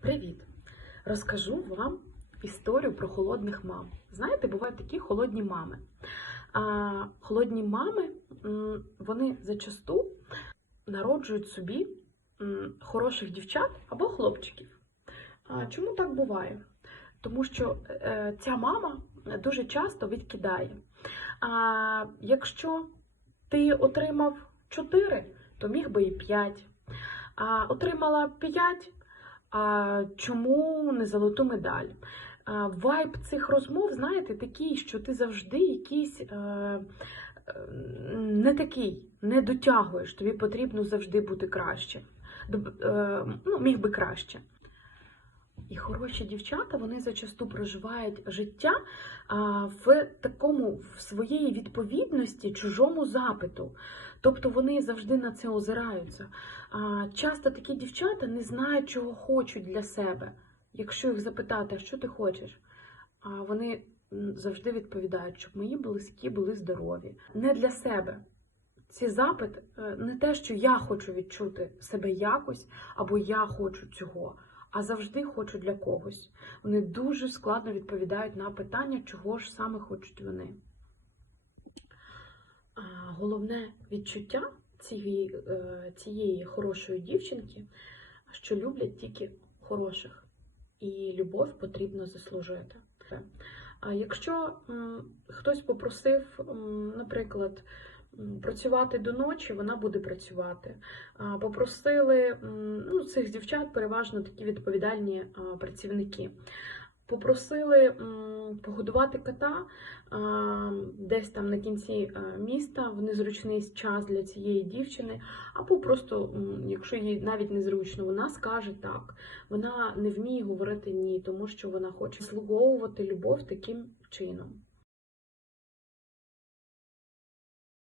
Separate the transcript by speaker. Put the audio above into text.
Speaker 1: Привіт! Розкажу вам історію про холодних мам. Знаєте, бувають такі холодні мами. А, холодні мами вони зачасту народжують собі хороших дівчат або хлопчиків. А, чому так буває? Тому що е, ця мама дуже часто відкидає. А якщо ти отримав 4, то міг би і 5. А отримала 5, а чому не золоту медаль? А, Вайб цих розмов, знаєте, такий, що ти завжди якийсь е, не такий, не дотягуєш, тобі потрібно завжди бути краще. Е, ну, міг би краще. І хороші дівчата вони зачасту проживають життя в такому в своєї відповідності чужому запиту. Тобто вони завжди на це озираються. Часто такі дівчата не знають, чого хочуть для себе. Якщо їх запитати, що ти хочеш, вони завжди відповідають, щоб мої близькі були здорові. Не для себе. Ці запит е, не те, що я хочу відчути себе якось, або я хочу цього, а завжди хочу для когось. Вони дуже складно відповідають на питання, чого ж саме хочуть вони. Головне відчуття цієї, е, цієї хорошої дівчинки, що люблять тільки хороших, і любов потрібно заслужити. А якщо хтось попросив, наприклад, працювати до ночі, вона буде працювати. Попросили ну, цих дівчат переважно такі відповідальні працівники. Попросили погодувати кота десь там на кінці міста в незручний час для цієї дівчини, або просто, якщо їй навіть незручно, вона скаже так. Вона не вміє говорити ні, тому що вона хоче слуговувати любов таким чином.